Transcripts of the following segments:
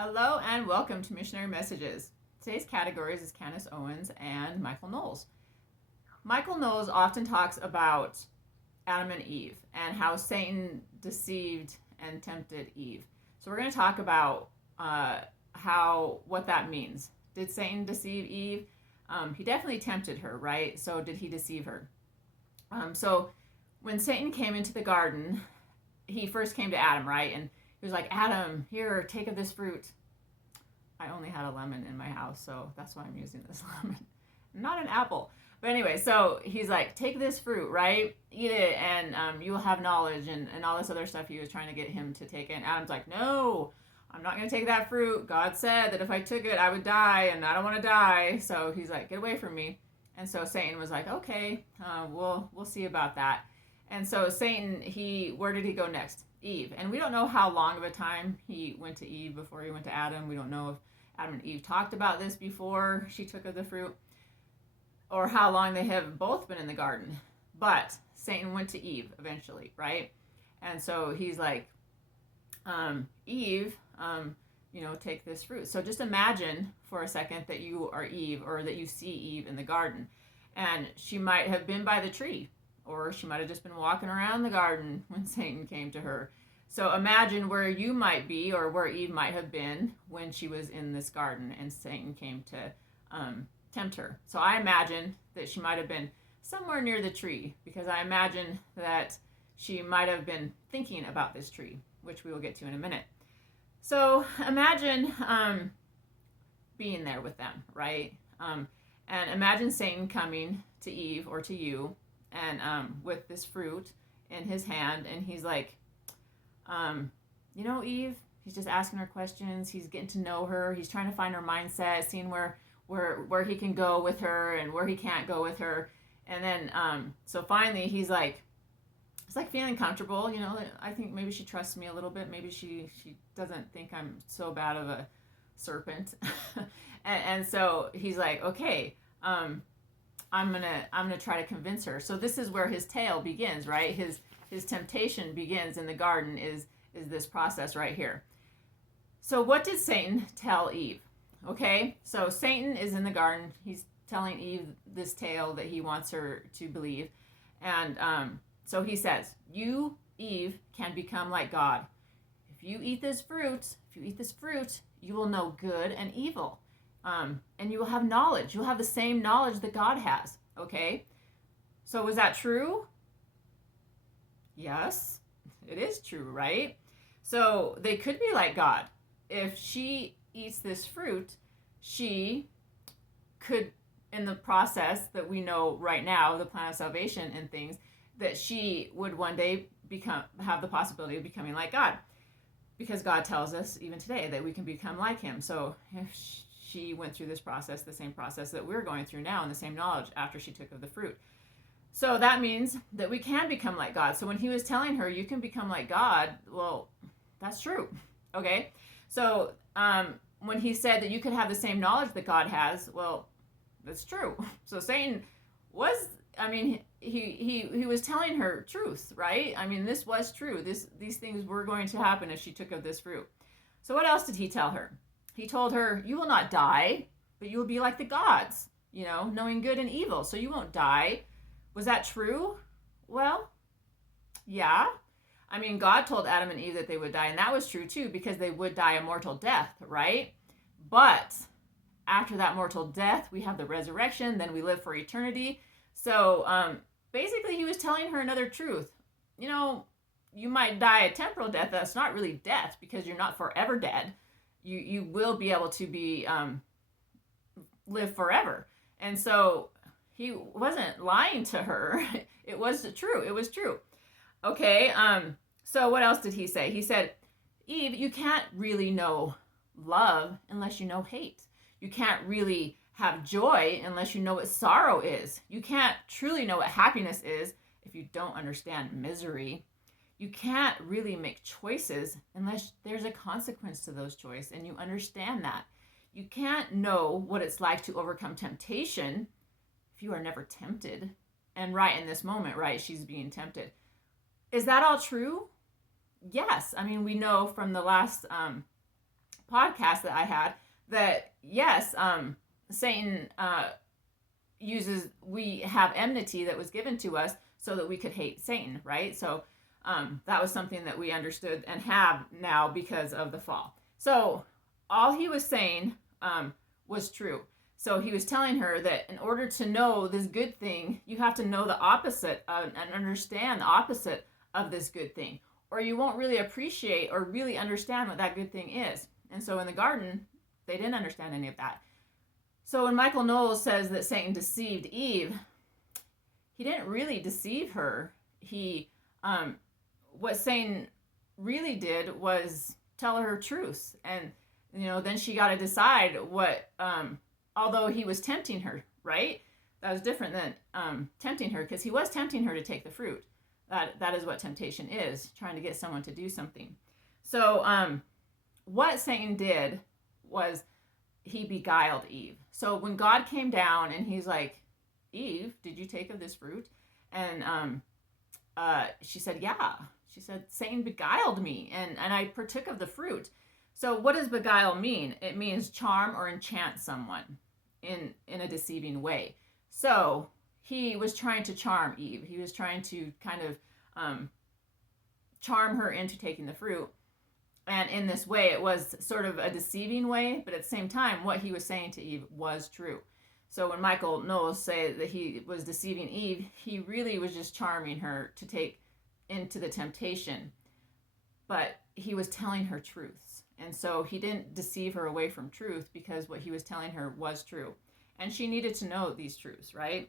Hello and welcome to Missionary Messages. Today's categories is Candace Owens and Michael Knowles. Michael Knowles often talks about Adam and Eve and how Satan deceived and tempted Eve. So we're going to talk about what that means. Did Satan deceive Eve? He definitely tempted her, right? So did he deceive her? So when Satan came into the garden, he first came to Adam, right? And he was like, Adam, here, take of this fruit. I only had a lemon in my house, so that's why I'm using this lemon. Not an apple. But anyway, so he's like, take this fruit, right? Eat it, and you will have knowledge, and all this other stuff he was trying to get him to take it. And Adam's like, no, I'm not going to take that fruit. God said that if I took it, I would die, and I don't want to die. So he's like, get away from me. And so Satan was like, okay, we'll see about that. And so Satan, where did he go next? Eve. And we don't know how long of a time he went to Eve before he went to Adam. We don't know if Adam and Eve talked about this before she took of the fruit, or how long they have both been in the garden. But Satan went to Eve eventually, right? And so he's like, Eve, take this fruit. So just imagine for a second that you are Eve, or that you see Eve in the garden. And she might have been by the tree, or she might have just been walking around the garden when Satan came to her. So imagine where you might be, or where Eve might have been when she was in this garden and Satan came to tempt her. So I imagine that she might have been somewhere near the tree, because I imagine that she might have been thinking about this tree, which we will get to in a minute. So imagine being there with them, right? And imagine Satan coming to Eve or to you, and with this fruit in his hand, and he's like, Eve, he's just asking her questions. He's getting to know her. He's trying to find her mindset, seeing where he can go with her and where he can't go with her. And then, so finally he's like, it's like feeling comfortable. I think maybe she trusts me a little bit. Maybe she doesn't think I'm so bad of a serpent. and so he's like, okay, I'm gonna try to convince her. So this is where his tale begins, right? His temptation begins in the garden is this process right here. So what did Satan tell Eve? Okay, so Satan is in the garden. He's telling Eve this tale that he wants her to believe. And so he says, you, Eve, can become like God. If you eat this fruit, you will know good and evil. And you will have knowledge. You'll have the same knowledge that God has. Okay? So was that true? Yes, it is true, right? So they could be like God. If she eats this fruit, she could, in the process that we know right now, the plan of salvation and things, that she would one day have the possibility of becoming like God. Because God tells us even today that we can become like him. So if she went through this process, the same process that we're going through now, and the same knowledge after she took of the fruit. So that means that we can become like God. So when he was telling her, you can become like God, well, that's true. Okay? So when he said that you could have the same knowledge that God has, well, that's true. So Satan was, he was telling her truth, right? This was true. These things were going to happen if she took of this fruit. So what else did he tell her? He told her, you will not die, but you will be like the gods, knowing good and evil. So you won't die. Was that true? Well, yeah. God told Adam and Eve that they would die, and that was true too, because they would die a mortal death, right? But after that mortal death, we have the resurrection, then we live for eternity. So basically he was telling her another truth. You might die a temporal death. That's not really death, because you're not forever dead. You will be able to be live forever. And so he wasn't lying to her. It was true. It was true. Okay, so what else did he say? He said, Eve, you can't really know love unless you know hate. You can't really have joy unless you know what sorrow is. You can't truly know what happiness is if you don't understand misery. You can't really make choices unless there's a consequence to those choices and you understand that. You can't know what it's like to overcome temptation if you are never tempted. And right in this moment, right, she's being tempted. Is that all true? Yes. We know from the last podcast that I had that, yes, Satan we have enmity that was given to us so that we could hate Satan, right? So that was something that we understood and have now because of the fall. So all he was saying was true. So he was telling her that in order to know this good thing, you have to know the opposite and understand the opposite of this good thing, or you won't really appreciate or really understand what that good thing is. And so in the garden, they didn't understand any of that. So when Michael Knowles says that Satan deceived Eve, he didn't really deceive her. What Satan really did was tell her truths, and then she got to decide what. Although he was tempting her, right? That was different than tempting her, because he was tempting her to take the fruit. That is what temptation is, trying to get someone to do something. So what Satan did was he beguiled Eve. So when God came down and he's like, Eve, did you take of this fruit? And she said, yeah. She said, Satan beguiled me and I partook of the fruit. So what does beguile mean? It means charm or enchant someone in a deceiving way. So he was trying to charm Eve. He was trying to kind of charm her into taking the fruit. And in this way, it was sort of a deceiving way, but at the same time, what he was saying to Eve was true. So when Michael Knowles say that he was deceiving Eve, he really was just charming her to take into the temptation. But he was telling her truths. And so he didn't deceive her away from truth, because what he was telling her was true. And she needed to know these truths, right?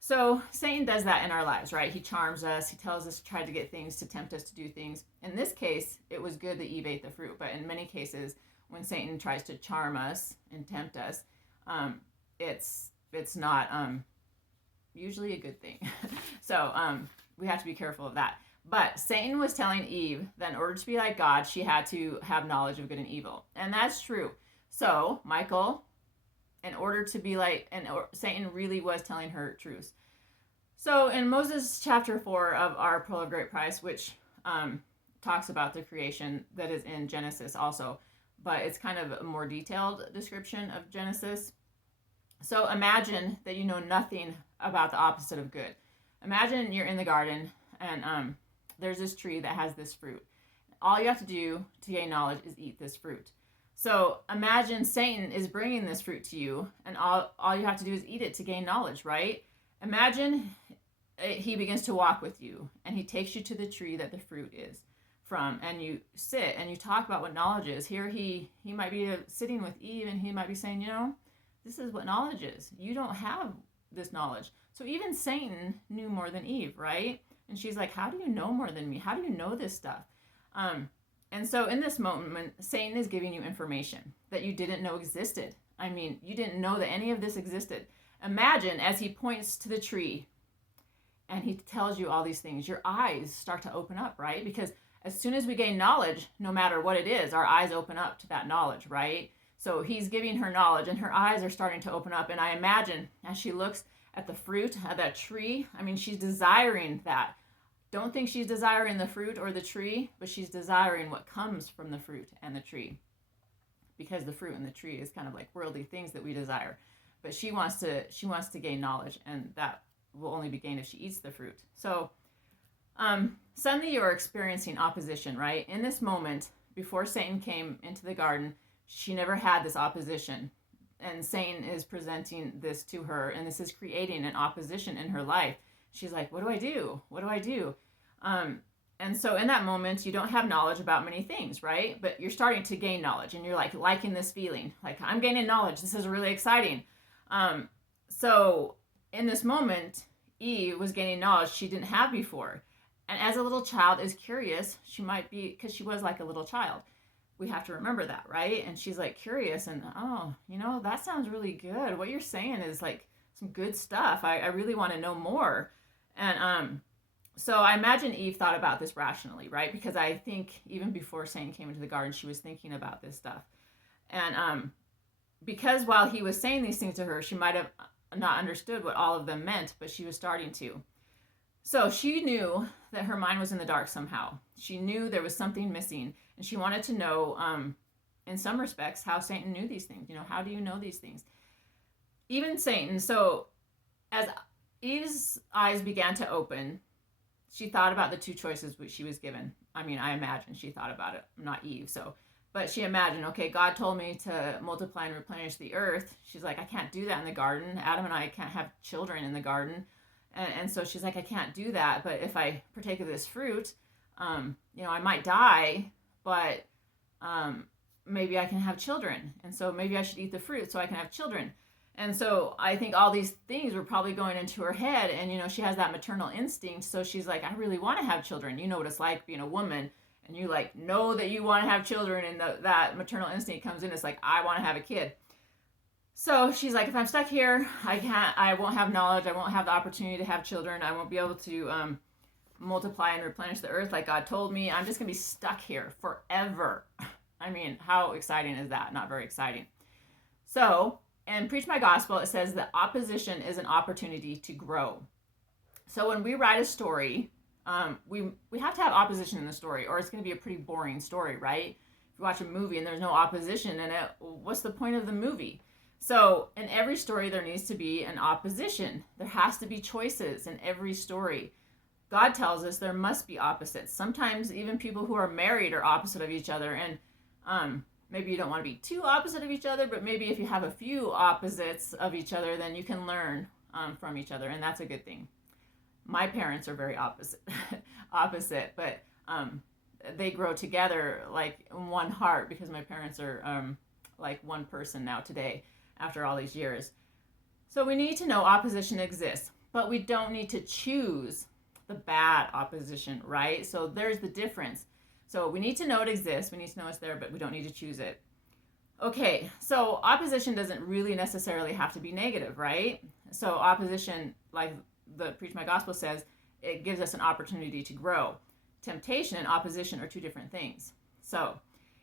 So Satan does that in our lives, right? He charms us. He tells us to try to get things, to tempt us to do things. In this case, it was good that Eve ate the fruit. But in many cases, when Satan tries to charm us and tempt us, it's not usually a good thing. So we have to be careful of that. But Satan was telling Eve that in order to be like God, she had to have knowledge of good and evil. And that's true. So Michael, in order to be like, Satan really was telling her truths. So in Moses chapter 4 of our Pearl of Great Price, which talks about the creation that is in Genesis also, but it's kind of a more detailed description of Genesis. So imagine that you know nothing about the opposite of good. Imagine you're in the garden and there's this tree that has this fruit. All you have to do to gain knowledge is eat this fruit. So imagine Satan is bringing this fruit to you, and all you have to do is eat it to gain knowledge, right? Imagine he begins to walk with you, and he takes you to the tree that the fruit is from, and you sit and you talk about what knowledge is. Here he might be sitting with Eve, and he might be saying, this is what knowledge is. You don't have this knowledge. So even Satan knew more than Eve, right? And she's like, how do you know more than me? How do you know this stuff? And so in this moment, Satan is giving you information that you didn't know existed. I mean, you didn't know that any of this existed. Imagine as he points to the tree and he tells you all these things, your eyes start to open up, right? Because as soon as we gain knowledge, no matter what it is, our eyes open up to that knowledge, right? So he's giving her knowledge and her eyes are starting to open up. And I imagine as she looks at the fruit, at that tree, I mean, she's desiring that. Don't think she's desiring the fruit or the tree, but she's desiring what comes from the fruit and the tree. Because the fruit and the tree is kind of like worldly things that we desire. But she wants to gain knowledge, and that will only be gained if she eats the fruit. So suddenly you're experiencing opposition, right? In this moment, before Satan came into the garden, she never had this opposition. And Satan is presenting this to her, and this is creating an opposition in her life. She's like, what do I do? What do I do? And so in that moment, you don't have knowledge about many things, right? But you're starting to gain knowledge, and you're like liking this feeling. Like, I'm gaining knowledge. This is really exciting. So in this moment, Eve was gaining knowledge she didn't have before. And as a little child is curious, she might be, because she was like a little child. We have to remember that, right? And she's like curious and, that sounds really good. What you're saying is like some good stuff. I really want to know more. And so I imagine Eve thought about this rationally, right? Because I think even before Satan came into the garden, she was thinking about this stuff. And because while he was saying these things to her, she might have not understood what all of them meant, but she was starting to. So she knew that her mind was in the dark somehow. She knew there was something missing, and she wanted to know in some respects, how Satan knew these things. How do you know these things? Even Satan. So as Eve's eyes began to open, she thought about the two choices which she was given. I mean, I imagine she thought about it. I'm not Eve, but she imagined, okay, God told me to multiply and replenish the earth. She's like, I can't do that in the garden. Adam and I can't have children in the garden. And so she's like, I can't do that. But if I partake of this fruit, I might die, but maybe I can have children. And so maybe I should eat the fruit so I can have children. And so I think all these things were probably going into her head. And, she has that maternal instinct. So she's like, I really want to have children. You know what it's like being a woman. And you know that you want to have children. And that maternal instinct comes in. It's like, I want to have a kid. So she's like, if I'm stuck here, I won't have knowledge. I won't have the opportunity to have children. I won't be able to multiply and replenish the earth like God told me. I'm just going to be stuck here forever. I mean, how exciting is that? Not very exciting. So, in Preach My Gospel, it says that opposition is an opportunity to grow. So when we write a story, we have to have opposition in the story, or it's going to be a pretty boring story, right? If you watch a movie and there's no opposition in it, what's the point of the movie? So in every story, there needs to be an opposition. There has to be choices in every story. God tells us there must be opposites. Sometimes even people who are married are opposite of each other. And maybe you don't want to be too opposite of each other, but maybe if you have a few opposites of each other, then you can learn from each other. And that's a good thing. My parents are very opposite, but they grow together like in one heart, because my parents are like one person now today after all these years. So we need to know opposition exists, but we don't need to choose the bad opposition, right? So there's the difference. So we need to know it exists. We need to know it's there, but we don't need to choose it. Okay, so opposition doesn't really necessarily have to be negative, right? So opposition, like the Preach My Gospel says, it gives us an opportunity to grow. Temptation and opposition are two different things. So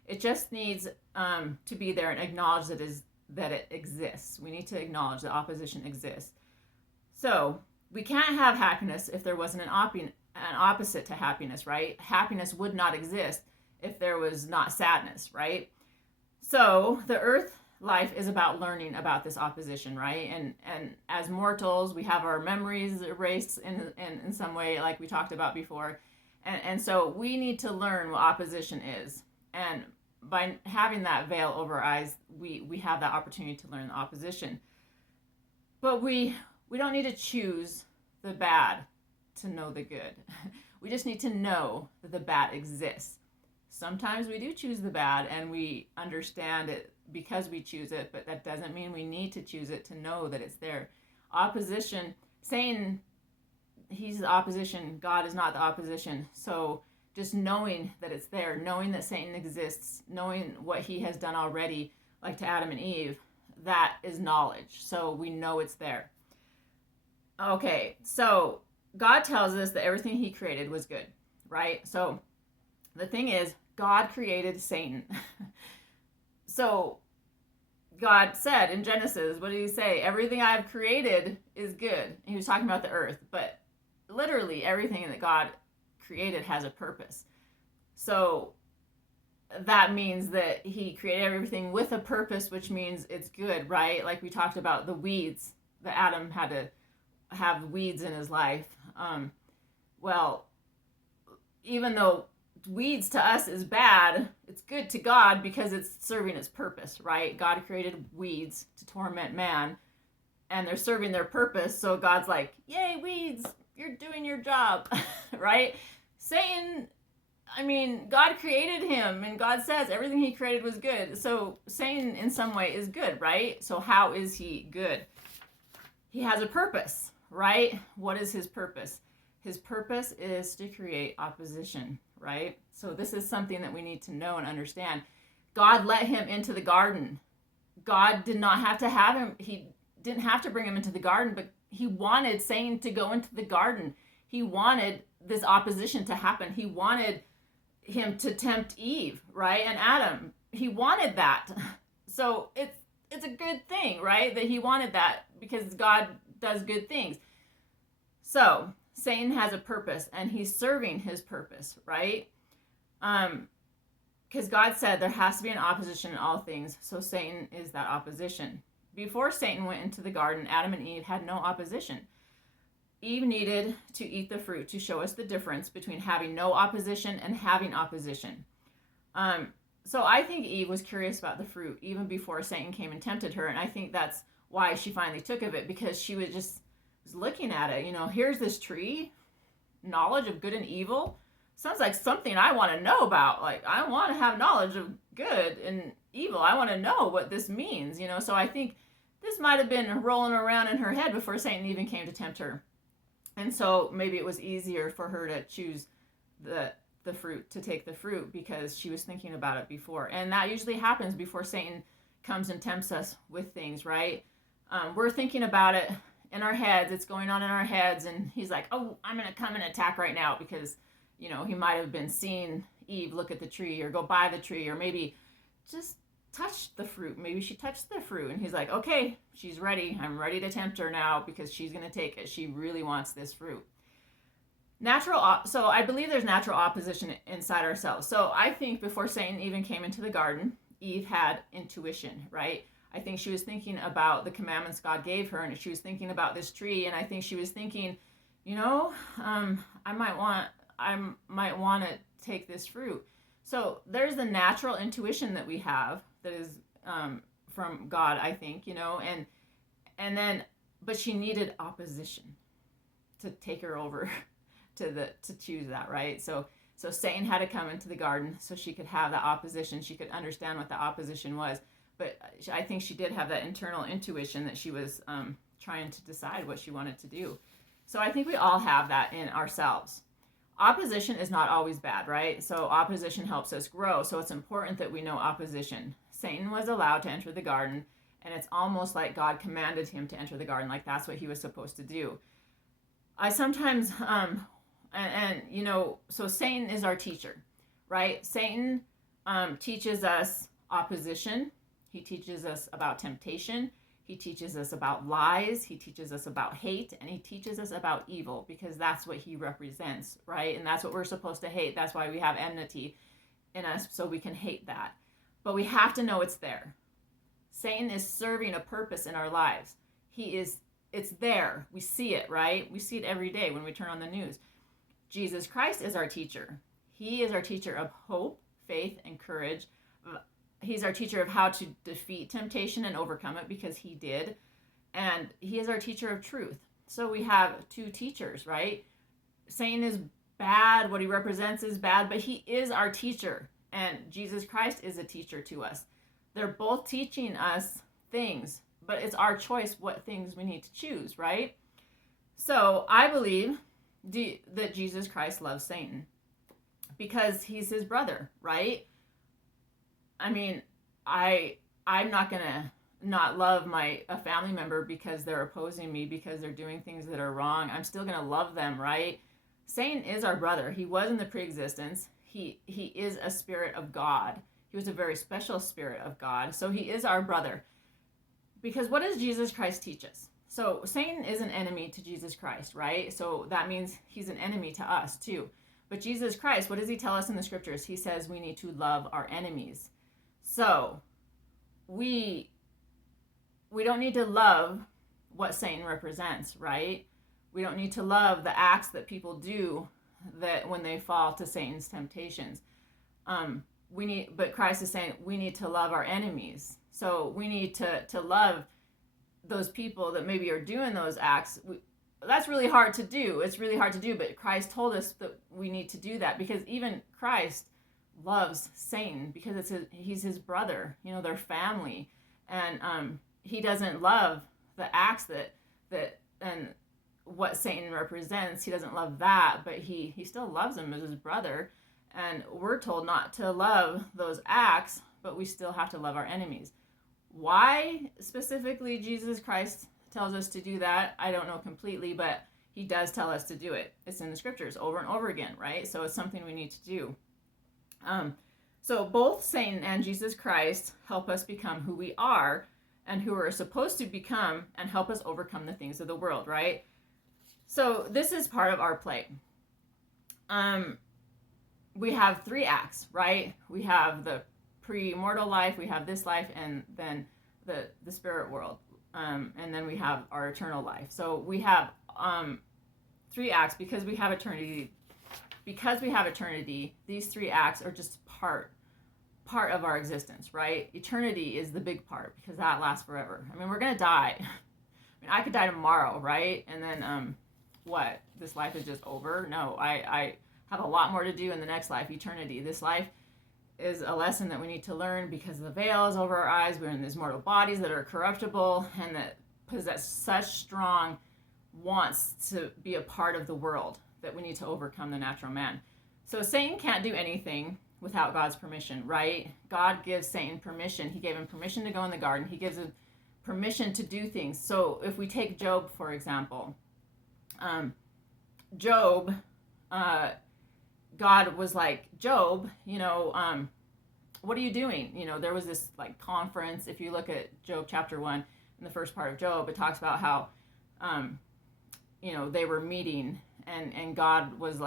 it just needs to be there and acknowledge that it exists. We need to acknowledge that opposition exists. So we can't have happiness if there wasn't an opposite to happiness, right? Happiness would not exist if there was not sadness, right? So the earth life is about learning about this opposition, right? And as mortals, we have our memories erased in some way, like we talked about before. And so we need to learn what opposition is. And by having that veil over our eyes, we have that opportunity to learn the opposition. But we don't need to choose the bad to know the good. We just need to know that the bad exists. Sometimes we do choose the bad and we understand it because we choose it, but that doesn't mean we need to choose it to know that it's there. Opposition, Satan, he's the opposition. God is not the opposition. So just knowing that it's there, knowing that Satan exists, knowing what he has done already, like to Adam and Eve, that is knowledge. So we know it's there. Okay, so God tells us that everything he created was good, right? So the thing is, God created Satan. So God said in Genesis, what did he say? Everything I have created is good. He was talking about the earth, but literally everything that God created has a purpose. So that means that he created everything with a purpose, which means it's good, right? Like we talked about the weeds, that Adam had to have weeds in his life. Well, even though weeds to us is bad, it's good to God because it's serving its purpose, right? God created weeds to torment man, and they're serving their purpose. So God's like, yay, weeds, you're doing your job, right? Satan, God created him, and God says everything he created was good. So Satan in some way is good, right? So how is he good? He has a purpose, right? What is his purpose? His purpose is to create opposition, right? So this is something that we need to know and understand. God let him into the garden. God did not have to have him. He didn't have to bring him into the garden, but he wanted Satan to go into the garden. He wanted this opposition to happen. He wanted him to tempt Eve, right? And Adam. He wanted that. So it's a good thing, right? That he wanted that, because God does good things. So Satan has a purpose, and he's serving his purpose, right? because God said there has to be an opposition in all things, so Satan is that opposition. Before Satan went into the garden, Adam and Eve had no opposition. Eve needed to eat the fruit to show us the difference between having no opposition and having opposition. So I think Eve was curious about the fruit even before Satan came and tempted her, and I think that's why she finally took of it, because she was looking at it. Here's this tree, knowledge of good and evil. Sounds like something I want to know about. Like, I want to have knowledge of good and evil. I want to know what this means, So I think this might have been rolling around in her head before Satan even came to tempt her. And so maybe it was easier for her to choose the fruit, to take the fruit, because she was thinking about it before. And that usually happens before Satan comes and tempts us with things, right? We're thinking about it in our heads. It's going on in our heads. And he's like, oh, I'm going to come and attack right now, because, he might have been seeing Eve look at the tree or go by the tree, or maybe just touch the fruit. Maybe she touched the fruit, and he's like, okay, she's ready. I'm ready to tempt her now, because she's going to take it. She really wants this fruit. So I believe there's natural opposition inside ourselves. So I think before Satan even came into the garden, Eve had intuition, right? I think she was thinking about the commandments God gave her, and she was thinking about this tree, and I think she was thinking, I might want to take this fruit. So there's the natural intuition that we have that is from God, I think, and then, but she needed opposition to take her over to choose that, right? So Satan had to come into the garden so she could have that opposition. She could understand what the opposition was. But I think she did have that internal intuition that she was trying to decide what she wanted to do. So I think we all have that in ourselves. Opposition is not always bad, right? So opposition helps us grow. So it's important that we know opposition. Satan was allowed to enter the garden, and it's almost like God commanded him to enter the garden, like that's what he was supposed to do. I sometimes, so Satan is our teacher, right? Satan teaches us opposition. He teaches us about temptation. He teaches us about lies. He teaches us about hate, and he teaches us about evil, because that's what he represents, right? And that's what we're supposed to hate. That's why we have enmity in us, so we can hate that. But we have to know it's there. Satan is serving a purpose in our lives. It's there. We see it, right? We see it every day when we turn on the news. Jesus Christ is our teacher. He is our teacher of hope, faith, and courage. He's our teacher of how to defeat temptation and overcome it, because he did. And he is our teacher of truth. So we have two teachers, right? Satan is bad. What he represents is bad, but he is our teacher. And Jesus Christ is a teacher to us. They're both teaching us things, but it's our choice what things we need to choose, right? So I believe that Jesus Christ loves Satan because he's his brother, right? I mean, I'm not going to not love a family member because they're opposing me, because they're doing things that are wrong. I'm still going to love them, right? Satan is our brother. He was in the pre-existence. He is a spirit of God. He was a very special spirit of God. So he is our brother. Because what does Jesus Christ teach us? So Satan is an enemy to Jesus Christ, right? So that means he's an enemy to us too. But Jesus Christ, what does he tell us in the scriptures? He says we need to love our enemies. So we don't need to love what Satan represents, right? We don't need to love the acts that people do that when they fall to Satan's temptations. But Christ is saying we need to love our enemies. So we need to love those people that maybe are doing those acts. That's really hard to do. It's really hard to do, but Christ told us that we need to do that, because even Christ loves Satan because he's his brother. They're family, and he doesn't love the acts that and what Satan represents. He doesn't love that, but he still loves him as his brother. And we're told not to love those acts, but we still have to love our enemies. Why specifically Jesus Christ tells us to do that, I don't know completely, but he does tell us to do it. It's in the scriptures over and over again, right? So it's something we need to do. So both Satan and Jesus Christ help us become who we are and who we're supposed to become, and help us overcome the things of the world, right? So this is part of our play. we have three acts, right? We have the pre-mortal life, we have this life, and then the spirit world, and then we have our eternal life. So we have three acts because we have eternity. Because we have eternity, these three acts are just part of our existence, right? Eternity is the big part because that lasts forever. I mean, we're gonna die. I mean, I could die tomorrow, right? And then what? This life is just over? No, I have a lot more to do in the next life, eternity. This life is a lesson that we need to learn because the veil is over our eyes. We're in these mortal bodies that are corruptible and that possess such strong wants to be a part of the world that we need to overcome the natural man. So Satan can't do anything without God's permission, right? God gives Satan permission. He gave him permission to go in the garden. He gives him permission to do things. So if we take Job, for example, Job, God was like, Job, what are you doing? There was this like conference. If you look at Job chapter 1, in the first part of Job, it talks about how, they were meeting and God was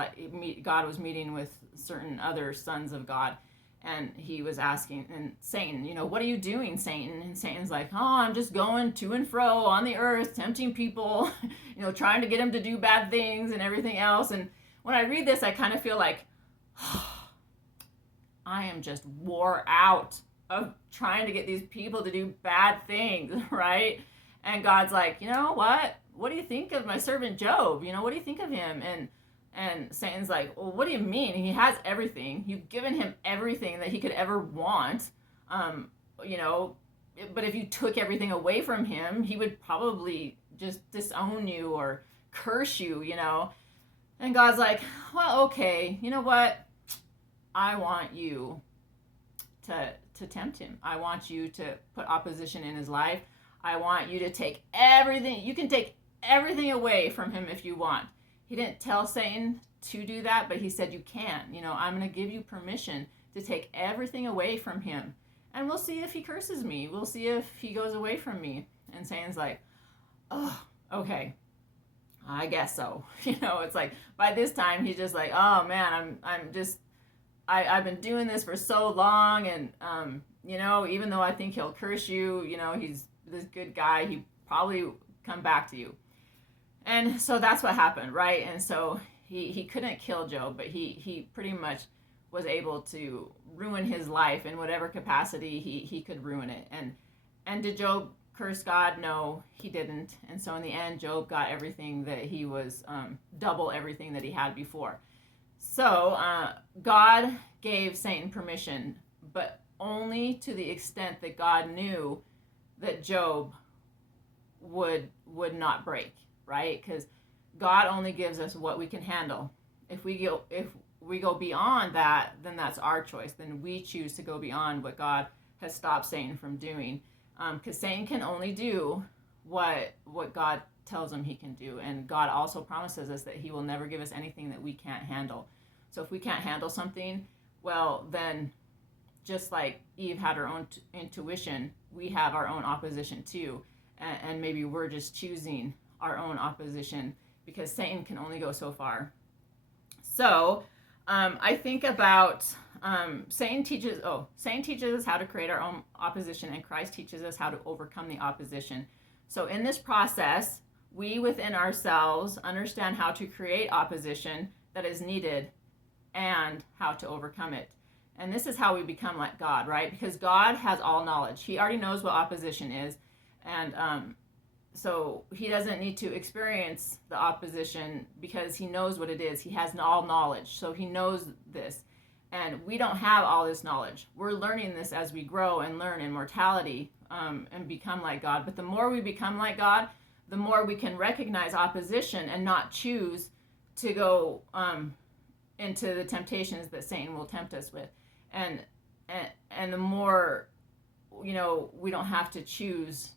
meeting with certain other sons of God. And he was asking, and Satan, what are you doing, Satan? And Satan's like, oh, I'm just going to and fro on the earth, tempting people, trying to get them to do bad things and everything else. And when I read this, I kind of feel like, I am just wore out of trying to get these people to do bad things, right? And God's like, you know what? What do you think of my servant Job? What do you think of him? And Satan's like, well, what do you mean? He has everything. You've given him everything that he could ever want. But if you took everything away from him, he would probably just disown you or curse you, And God's like, well, okay, you know what? I want you to tempt him. I want you to put opposition in his life. I want you to take everything. You can take everything away from him if you want. He didn't tell Satan to do that, but he said you can. I'm going to give you permission to take everything away from him. And we'll see if he curses me. We'll see if he goes away from me. And Satan's like, oh, okay. I guess so. It's like by this time he's just like, oh man, I've been doing this for so long, and even though I think he'll curse you, he's this good guy, he probably come back to you. And so that's what happened, right? And so he couldn't kill Job, but he pretty much was able to ruin his life in whatever capacity he could ruin it. And did Job curse God? No, he didn't. And so in the end, Job got everything that he was, double everything that he had before. So God gave Satan permission, but only to the extent that God knew that Job would not break, right? Because God only gives us what we can handle. If we go beyond that, then that's our choice. Then we choose to go beyond what God has stopped Satan from doing. Because Satan can only do what God tells him he can do. And God also promises us that he will never give us anything that we can't handle. So if we can't handle something, well, then just like Eve had her own intuition, we have our own opposition too. And maybe we're just choosing our own opposition because Satan can only go so far. So I think about Satan teaches us how to create our own opposition, and Christ teaches us how to overcome the opposition. So in this process, we within ourselves understand how to create opposition that is needed and how to overcome it. And this is how we become like God, right? Because God has all knowledge. He already knows what opposition is. And so he doesn't need to experience the opposition because he knows what it is. He has all knowledge. So he knows this. And we don't have all this knowledge. We're learning this as we grow and learn in mortality and become like God. But the more we become like God, the more we can recognize opposition and not choose to go into the temptations that Satan will tempt us with. And the more, we don't have to choose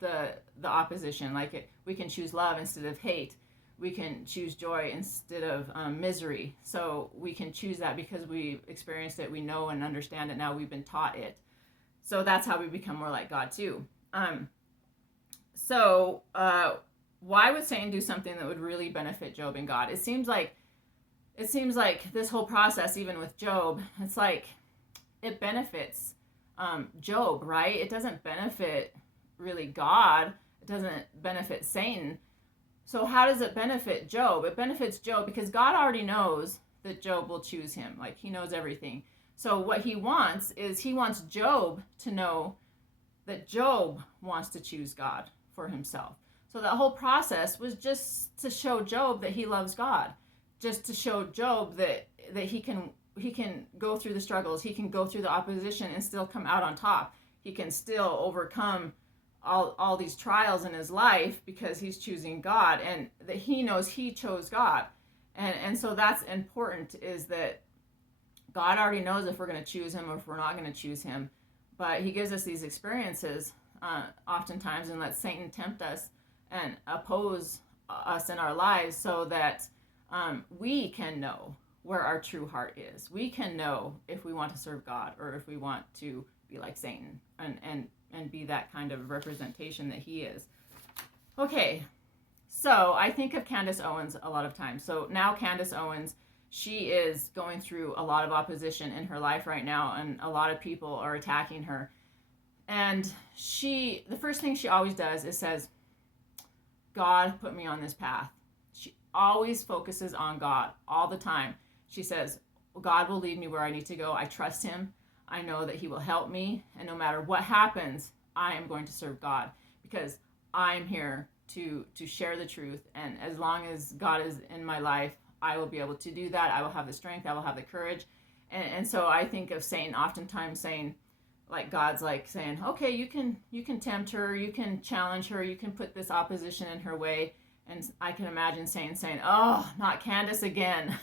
the opposition. We can choose love instead of hate. We can choose joy instead of misery. So we can choose that because we experienced it, we know and understand it now, we've been taught it. So that's how we become more like God too. Why would Satan do something that would really benefit Job and God? It seems like it seems like this whole process, even with Job, it's like it benefits Job, right? It doesn't benefit really God. It doesn't benefit Satan. So how does it benefit Job? It benefits Job because God already knows that Job will choose him. Like, he knows everything. So what he wants is he wants Job to know that Job wants to choose God for himself. So that whole process was just to show Job that he loves God, just to show Job that he can go through the struggles, he can go through the opposition and still come out on top. He can still overcome all these trials in his life because he's choosing God, and that he knows he chose God. And so that's important, is that God already knows if we're going to choose him or if we're not going to choose him. But he gives us these experiences oftentimes, and lets Satan tempt us and oppose us in our lives so that we can know where our true heart is. We can know if we want to serve God or if we want to be like Satan and be that kind of representation that he is. Okay, so I think of Candace Owens a lot of times. So now Candace Owens, she is going through a lot of opposition in her life right now, and a lot of people are attacking her. And the first thing she always does is says, God put me on this path. She always focuses on God all the time. She says, God will lead me where I need to go. I trust him. I know that he will help me. And no matter what happens, I am going to serve God because I'm here to share the truth. And as long as God is in my life, I will be able to do that. I will have the strength. I will have the courage. And so I think of Satan oftentimes saying, like, God's like saying, okay, you can tempt her, you can challenge her, you can put this opposition in her way. And I can imagine Satan saying, oh, not Candace again.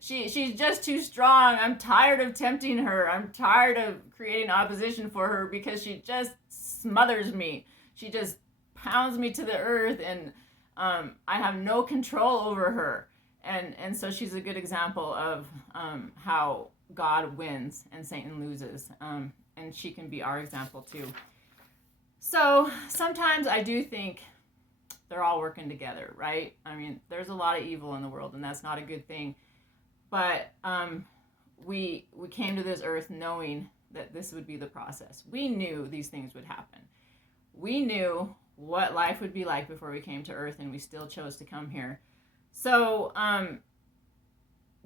She's just too strong. I'm tired of tempting her. I'm tired of creating opposition for her because she just smothers me. She just pounds me to the earth, and I have no control over her. And so she's a good example of how God wins and Satan loses. And she can be our example too. So sometimes I do think they're all working together, right? I mean, there's a lot of evil in the world, and that's not a good thing. But we came to this earth knowing that this would be the process. We knew these things would happen. We knew what life would be like before we came to earth, and we still chose to come here. So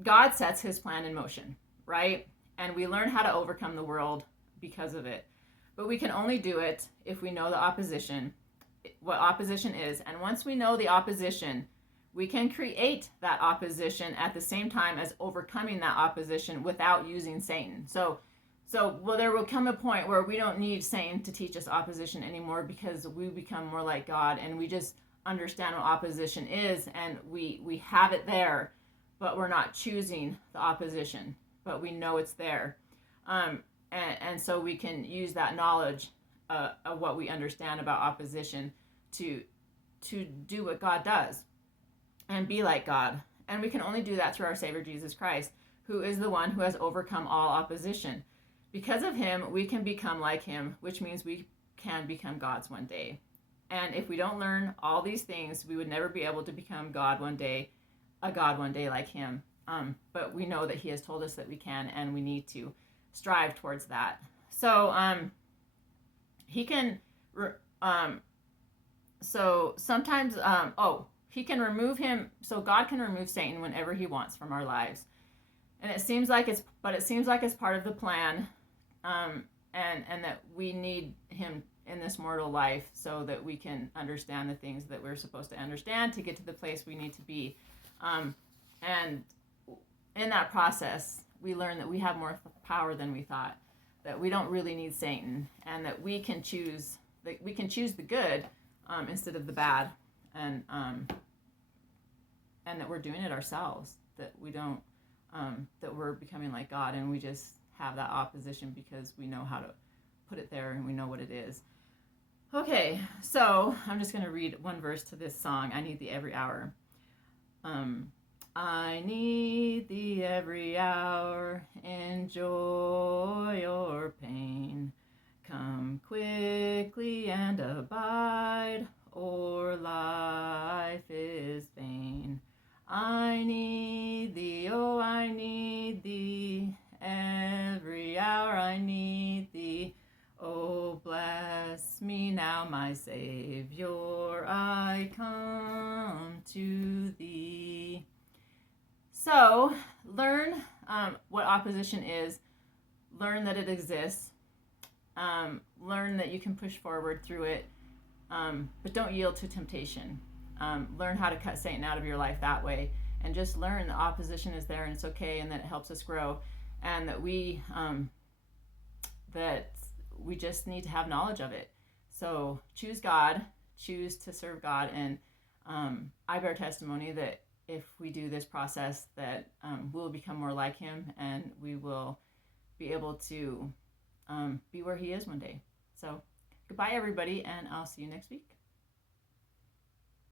God sets his plan in motion, right? And we learn how to overcome the world because of it. But we can only do it if we know the opposition, what opposition is. And once we know the opposition, we can create that opposition at the same time as overcoming that opposition without using Satan. So there will come a point where we don't need Satan to teach us opposition anymore, because we become more like God and we just understand what opposition is, and we have it there, but we're not choosing the opposition, but we know it's there. And so we can use that knowledge of what we understand about opposition to do what God does and be like God. And we can only do that through our Savior Jesus Christ, who is the one who has overcome all opposition. Because of him, we can become like him, which means we can become gods one day. And if we don't learn all these things, we would never be able to become a God one day like him. But we know that he has told us that we can, and we need to strive towards that. So he can so sometimes he can remove him. So God can remove Satan whenever he wants from our lives, and it seems like it's part of the plan, and that we need him in this mortal life so that we can understand the things that we're supposed to understand to get to the place we need to be. And in that process, we learn that we have more power than we thought, that we don't really need Satan, and that we can choose the good instead of the bad, and that we're doing it ourselves, that we don't that we're becoming like God, and we just have that opposition because we know how to put it there and we know what it is. Okay, so I'm just going to read one verse to this song, I Need Thee Every Hour. I need thee every hour, in joy or pain. Come quickly and abide, or life is vain. I need thee now, my Savior, I come to thee. So, learn what opposition is. Learn that it exists. Learn that you can push forward through it, but don't yield to temptation. Learn how to cut Satan out of your life that way, and just learn the opposition is there and it's okay, and that it helps us grow, and that we just need to have knowledge of it. So choose God, choose to serve God, and I bear testimony that if we do this process, that we'll become more like Him, and we will be able to be where He is one day. So goodbye, everybody, and I'll see you next week.